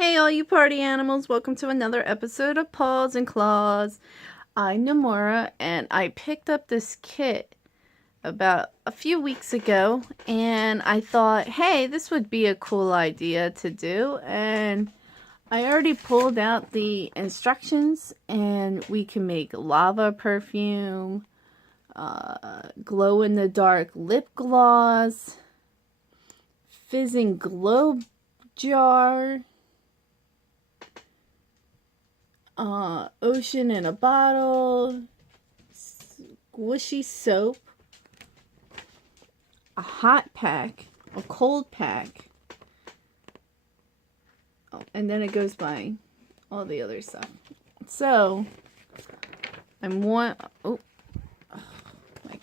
Hey all you party animals, welcome to another episode of Paws and Claws. I'm Namora and I picked up this kit about a few weeks ago and I thought, hey, this would be a cool idea to do, and I already pulled out the instructions and we can make lava perfume, glow in the dark lip gloss, fizzing glow jar, ocean in a bottle, squishy soap, a hot pack, a cold pack, and then it goes by all the other stuff. So, my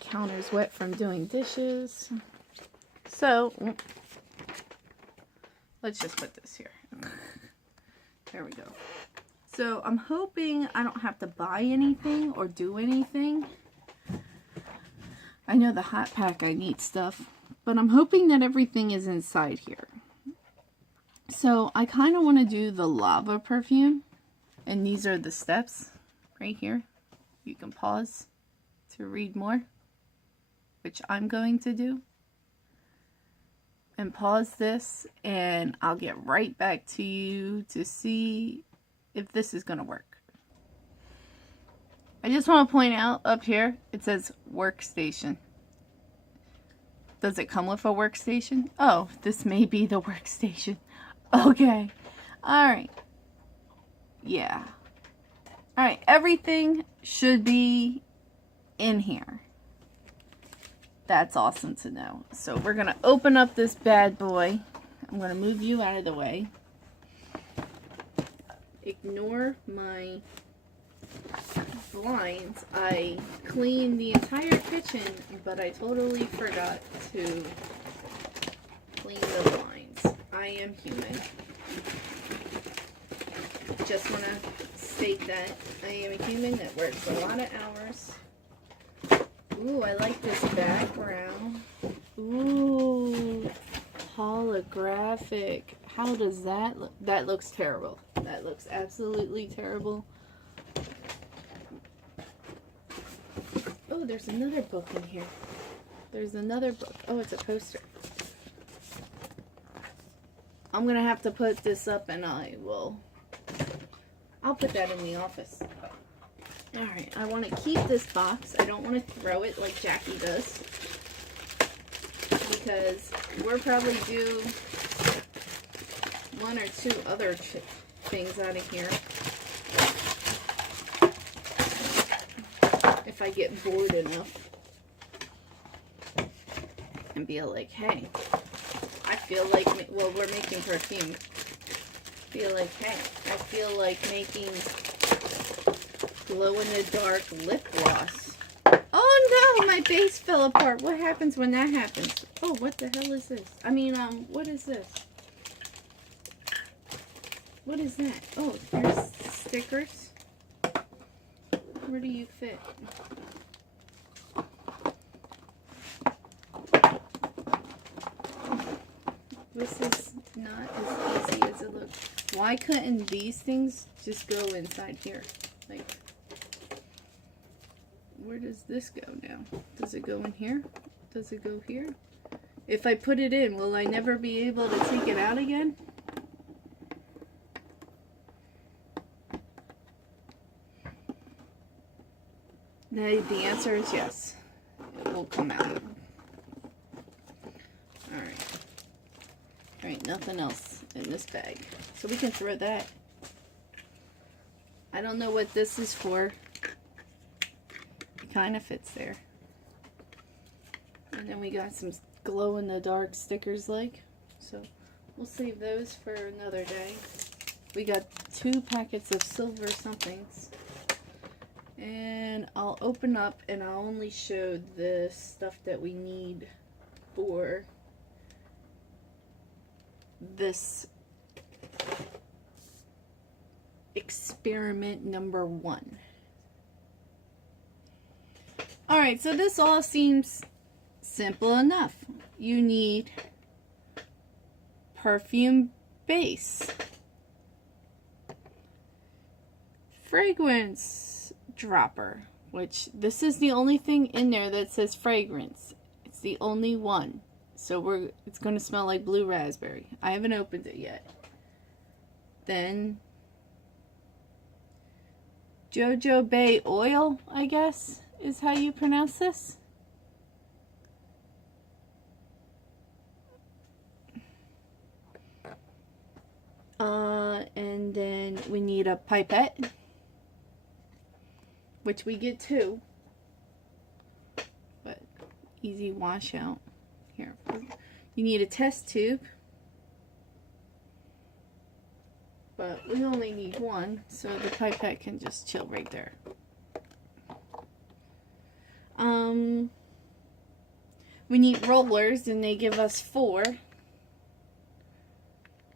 counter's wet from doing dishes. So, let's just put this here. There we go. So I'm hoping I don't have to buy anything or do anything. I know the hot pack, I need stuff, but I'm hoping that everything is inside here. So I kind of want to do the lava perfume, and these are the steps right here. You can pause to read more, which I'm going to do. And pause this, and I'll get right back to you to see if this is going to work. I just want to point out up here, it says workstation. Does it come with a workstation? Oh, this may be the workstation. Okay. Alright. Yeah. Alright, everything should be in here. That's awesome to know. So we're going to open up this bad boy. I'm going to move you out of the way. Ignore my blinds. I cleaned the entire kitchen, but I totally forgot to clean the blinds. I am human. Just want to state that I am a human that works a lot of hours. Ooh, I like this background. Ooh, holographic. How does that look? That looks terrible. That looks absolutely terrible. Oh, there's another book in here. There's another book. Oh, it's a poster. I'm gonna have to put this up, and I'll put that in the office. Alright, I want to keep this box. I don't want to throw it like Jackie does, because we'll probably do one or two other things out of here if I get bored enough and be like, hey, I feel like, well, we're making perfume. Feel like, hey, I feel like making glow-in-the-dark lip gloss. Oh no, my base fell apart. What happens when that happens? Oh, what the hell is this? I mean, what is this? What is that? Oh, there's stickers. Where do you fit? This is not as easy as it looks. Why couldn't these things just go inside here? Like, where does this go now? Does it go in here? Does it go here? If I put it in, will I never be able to take it out again? The answer is yes. It will come out. Alright. Alright, nothing else in this bag. So we can throw that. I don't know what this is for. It kind of fits there. And then we got some glow-in-the-dark stickers like. So we'll save those for another day. We got 2 packets of silver somethings. And I'll open up and I'll only show the stuff that we need for this experiment number 1. Alright, so this all seems simple enough. You need perfume base. fragrance dropper, which this is the only thing in there that says fragrance. It's the only one. So it's going to smell like blue raspberry. I haven't opened it yet. Then jojoba oil, I guess, is how you pronounce this. And then we need a pipette, which we get two, but easy wash out. Here, you need a test tube, but we only need one, so the pipette can just chill right there. We need rollers, and they give us 4.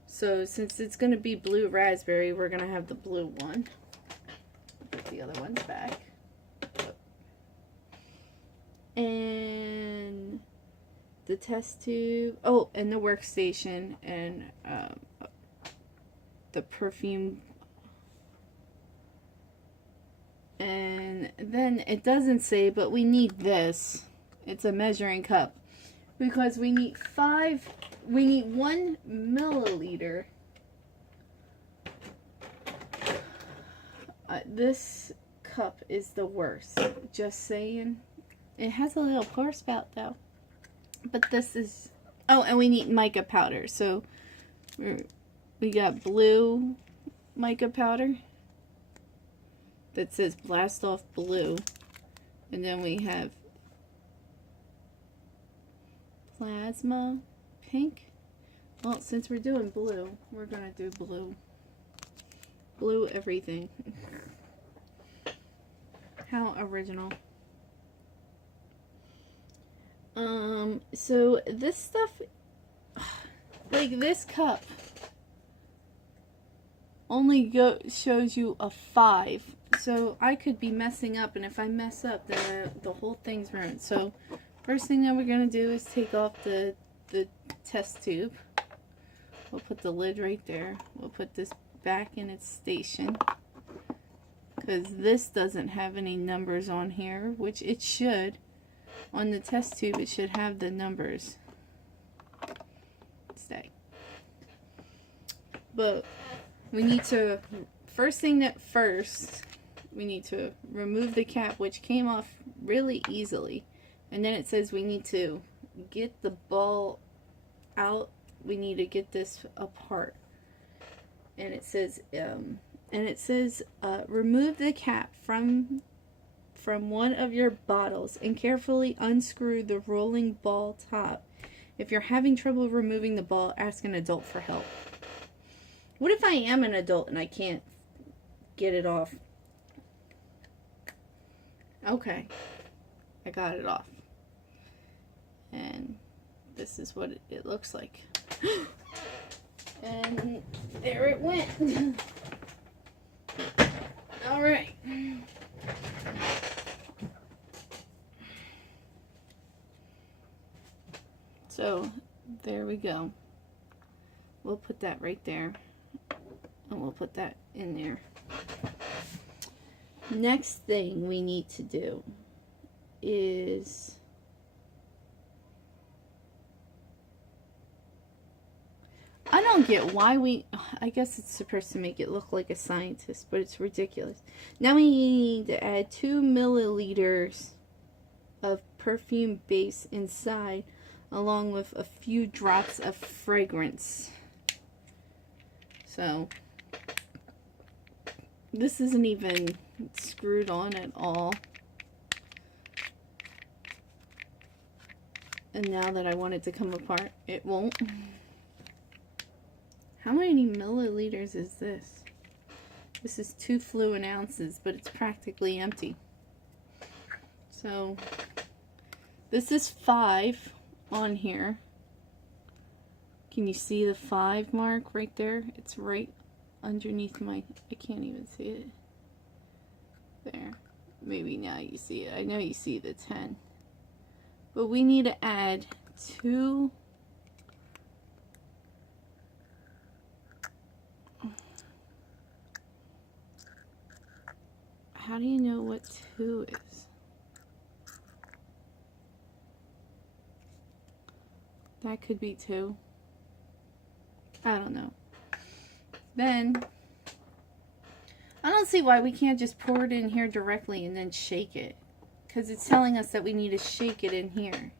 So since it's going to be blue raspberry, we're going to have the blue one. Put the other ones back. And the test tube. Oh, and the workstation and the perfume. And then it doesn't say, but we need this. It's a measuring cup. Because we need 1 milliliter. This cup is the worst. Just saying. It has a little pour spout though. But this is... Oh, and we need mica powder. So we got blue mica powder that says blast off blue. And then we have plasma pink. Well, since we're doing blue, we're gonna do blue. Blue everything. How original. So this stuff, like this cup, only shows you a 5. So I could be messing up, and if I mess up, then the whole thing's ruined. So first thing that we're gonna do is take off the test tube. We'll put the lid right there. We'll put this back in its station, because this doesn't have any numbers on here, which it should. On the test tube, it should have the numbers. Stay. But we need to, first, we need to remove the cap, which came off really easily. And then it says we need to get the ball out. We need to get this apart. And it says, remove the cap from one of your bottles and carefully unscrew the rolling ball top. If you're having trouble removing the ball, ask an adult for help. What if I am an adult and I can't get it off? Okay, I got it off. And this is what it looks like. And there it went. All right. So there we go. We'll put that right there, and we'll put that in there. Next thing we need to do is I don't get why I guess it's supposed to make it look like a scientist, but it's ridiculous. Now we need to add 2 milliliters of perfume base inside, along with a few drops of fragrance. So this isn't even screwed on at all. And now that I want it to come apart, it won't. How many milliliters is this? This is 2 fluid ounces, but it's practically empty. So this is 5 on here. Can you see the 5 mark right there? It's right underneath I can't even see it. There. Maybe now you see it. I know you see the 10. But we need to add 2 how do you know what 2 is? That could be 2. I don't know. Then, I don't see why we can't just pour it in here directly and then shake it. Because it's telling us that we need to shake it in here.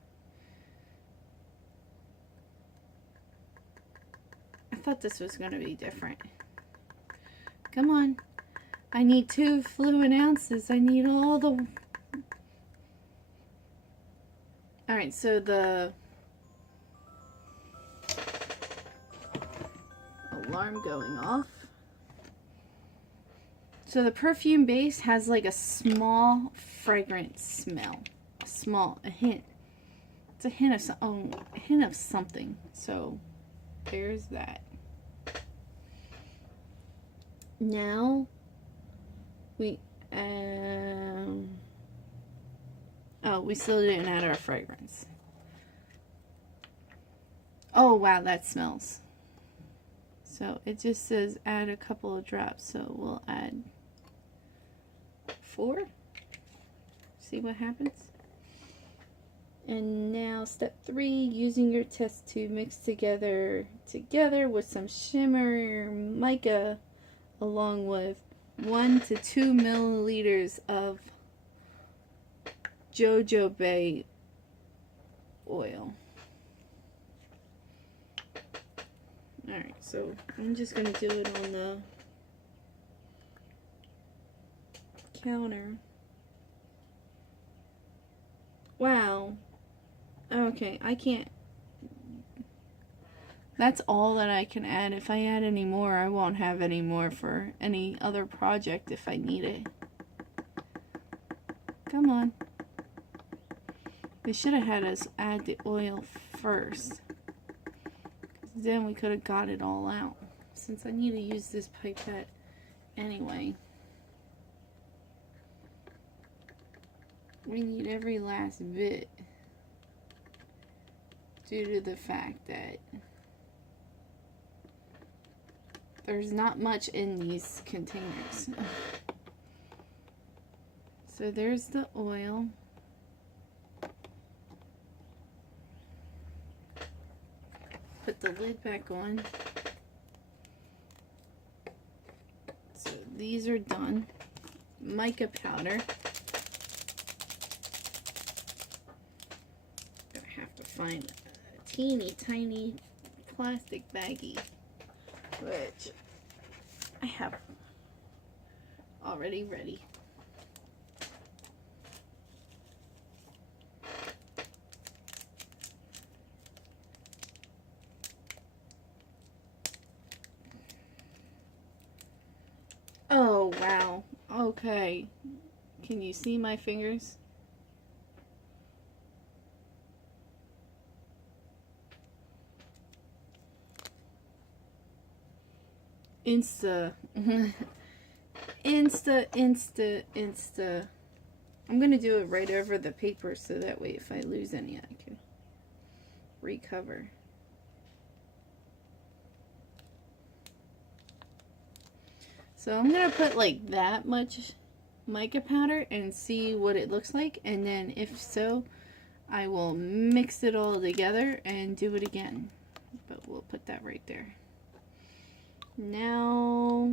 I thought this was going to be different. Come on. I need 2 fluid ounces. I need all the... Alright, so the... alarm going off. So the perfume base has like a small fragrant smell. A hint. It's a hint of something. So there's that. Now we we still didn't add our fragrance. Oh wow, that smells. So it just says add a couple of drops, so we'll add 4. See what happens. And now step 3, using your test tube, mix together with some shimmer mica along with 1 to 2 milliliters of jojoba oil. Alright, so I'm just going to do it on the counter. Wow. Okay, I can't. That's all that I can add. If I add any more, I won't have any more for any other project if I need it. Come on. They should have had us add the oil first. Then we could have got it all out. Since I need to use this pipette anyway. We need every last bit. Due to the fact that there's not much in these containers. So there's the oil. Put the lid back on. So these are done. Mica powder. Gonna have to find a teeny tiny plastic baggie, which I have already ready. Oh, wow. Okay. Can you see my fingers? Insta. Insta. I'm going to do it right over the paper so that way if I lose any, I can recover. So I'm going to put like that much mica powder and see what it looks like. And then if so, I will mix it all together and do it again. But we'll put that right there. Now,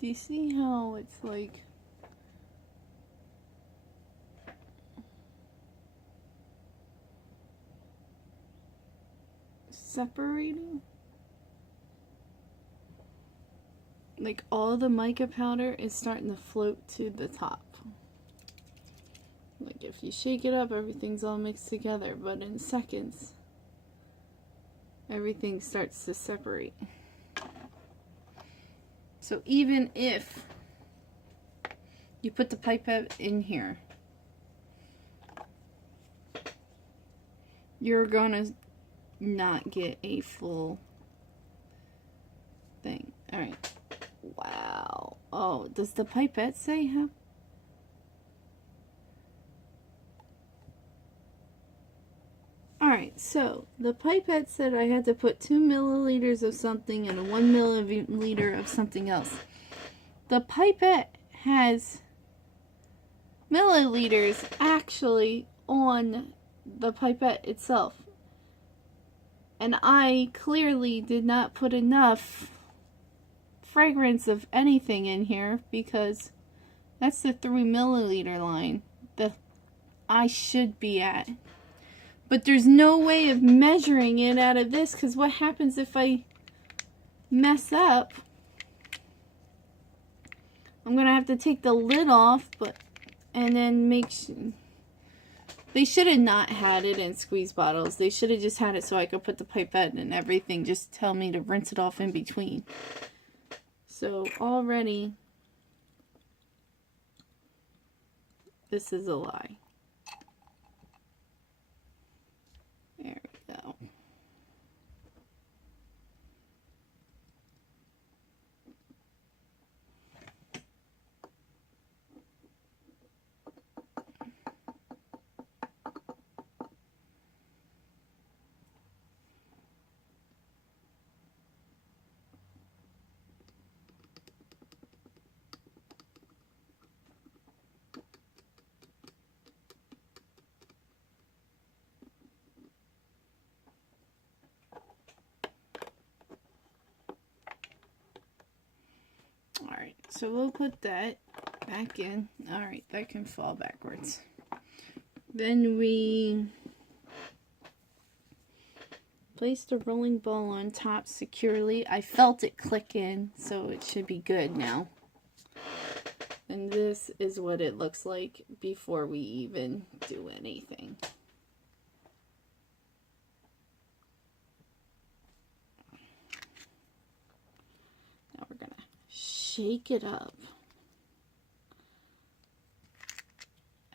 do you see how it's like separating? Like all the mica powder is starting to float to the top. Like if you shake it up, everything's all mixed together, but in seconds everything starts to separate. So even if you put the pipette in here, you're gonna not get a full thing. Alright. Wow. Oh, does the pipette say how? Alright, so the pipette said I had to put 2 milliliters of something and 1 milliliter of something else. The pipette has milliliters actually on the pipette itself. And I clearly did not put enough fragrance of anything in here because that's the 3 milliliter line that I should be at. But there's no way of measuring it out of this, because what happens if I mess up? I'm going to have to take the lid off, and then make sure. They should have not had it in squeeze bottles. They should have just had it so I could put the pipette and everything. Just tell me to rinse it off in between. So already, this is a lie. There we go. Alright, so we'll put that back in. Alright, that can fall backwards. Then we place the rolling ball on top securely. I felt it click in, so it should be good now. And this is what it looks like before we even do anything. Now we're gonna shake it up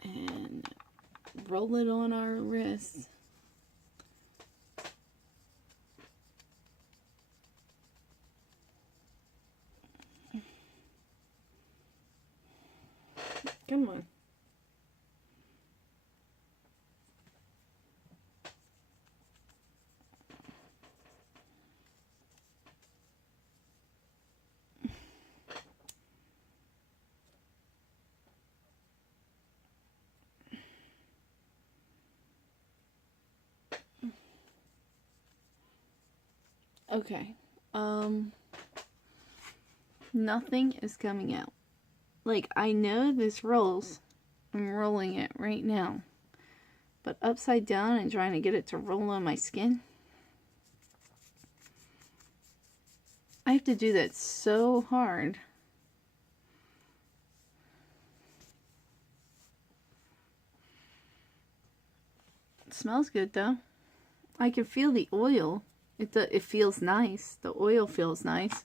and roll it on our wrist. Come on. Okay. Nothing is coming out. Like, I know this rolls. I'm rolling it right now. But upside down and trying to get it to roll on my skin. I have to do that so hard. It smells good though. I can feel the oil. It feels nice. The oil feels nice.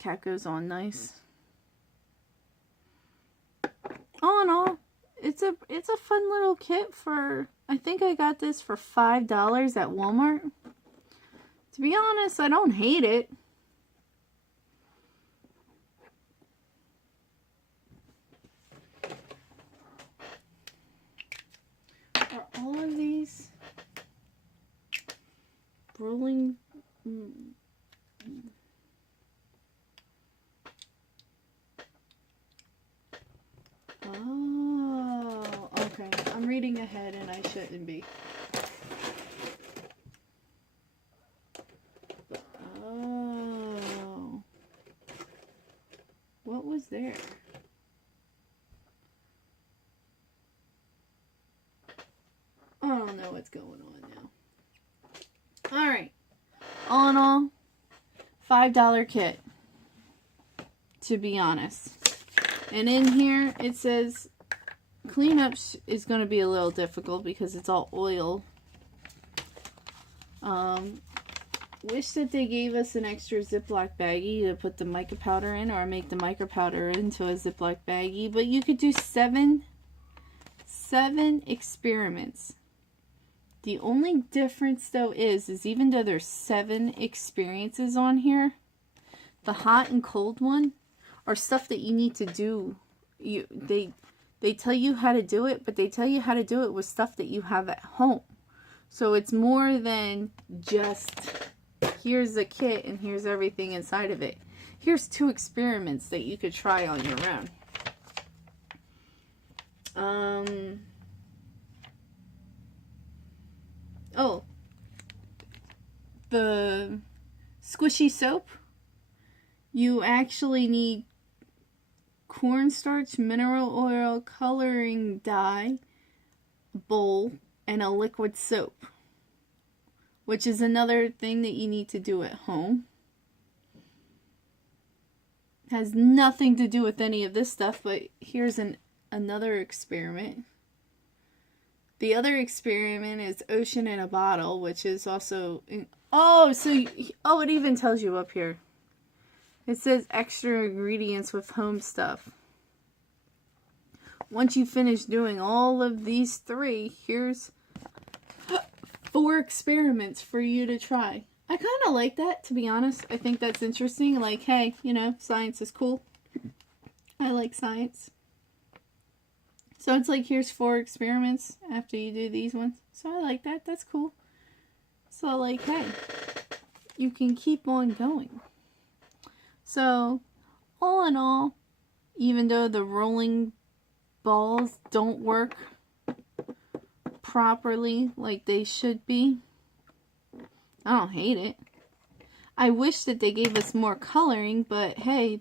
Cap goes on nice. All in all, it's a fun little kit for, I think I got this for $5 at Walmart. To be honest, I don't hate it. Are all of these rolling? Oh, okay. I'm reading ahead and I shouldn't be. Oh. What was there? I don't know what's going on now. Alright. All in all, $5 kit. To be honest. And in here, it says cleanup is going to be a little difficult because it's all oil. Wish that they gave us an extra Ziploc baggie to put the mica powder in, or make the mica powder into a Ziploc baggie. But you could do seven experiments. The only difference though is even though there's 7 experiences on here, the hot and cold one are stuff that you need to do. They tell you how to do it, but they tell you how to do it with stuff that you have at home. So it's more than just here's a kit and here's everything inside of it. Here's 2 experiments that you could try on your own. Oh, the squishy soap. You actually need cornstarch, mineral oil, coloring dye, bowl, and a liquid soap, which is another thing that you need to do at home. Has nothing to do with any of this stuff, but here's another experiment. The other experiment is ocean in a bottle, which is also it even tells you up here. It says extra ingredients with home stuff. Once you finish doing all of these 3, here's 4 experiments for you to try. I kind of like that, to be honest. I think that's interesting. Like, hey, you know, science is cool. I like science. So it's like, here's 4 experiments after you do these ones. So I like that. That's cool. So like, hey, you can keep on going. So all in all, even though the rolling balls don't work properly like they should be, I don't hate it. I wish that they gave us more coloring, but hey,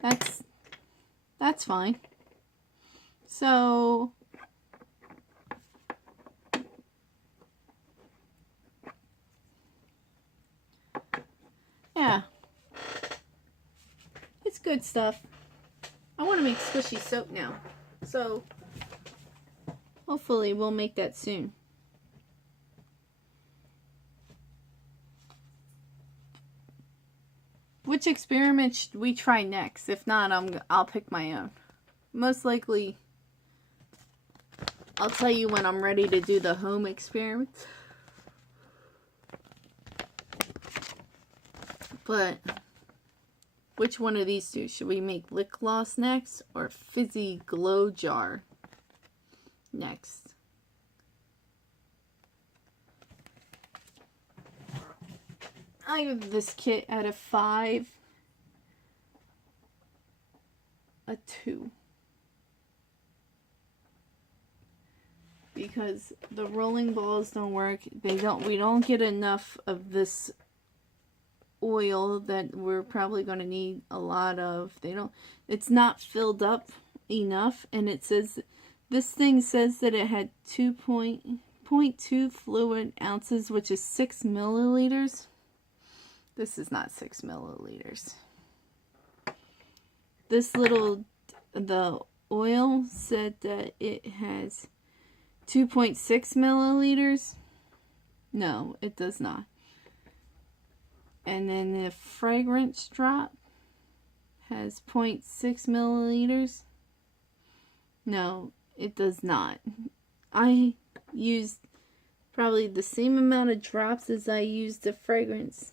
that's fine. So yeah, it's good stuff. I want to make squishy soap now, so hopefully we'll make that soon. Which experiment should we try next? If not, I'll pick my own. Most likely, I'll tell you when I'm ready to do the home experiments. But which one of these 2? Should we make lip gloss next or fizzy glow jar next? I give this kit out of 5 a 2. Because the rolling balls don't work. We don't get enough of this oil that we're probably going to need a lot of. It's not filled up enough, and it says, this thing says that it had 2.2 fluid ounces, which is 6 milliliters. This is not 6 milliliters. The oil said that it has 2.6 milliliters. No, it does not. And then the fragrance drop has 0.6 milliliters. No, it does not. I used probably the same amount of drops as I used the fragrance.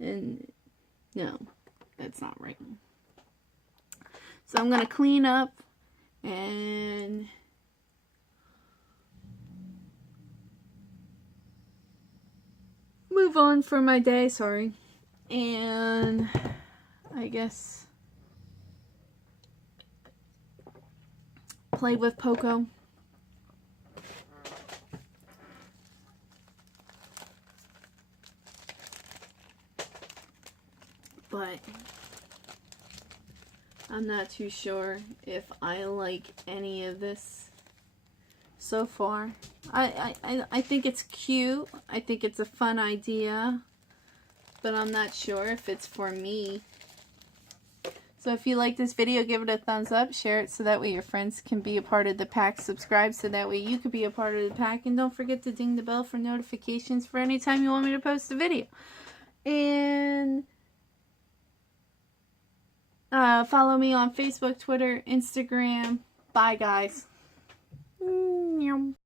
And no, that's not right. So I'm going to clean up and move on for my day, sorry. And I guess play with Poco. But I'm not too sure if I like any of this so far. I think it's cute. I think it's a fun idea. But I'm not sure if it's for me. So if you like this video, give it a thumbs up, share it so that way your friends can be a part of the pack, subscribe so that way you could be a part of the pack, and don't forget to ding the bell for notifications for any time you want me to post a video. And follow me on Facebook, Twitter, Instagram. Bye, guys.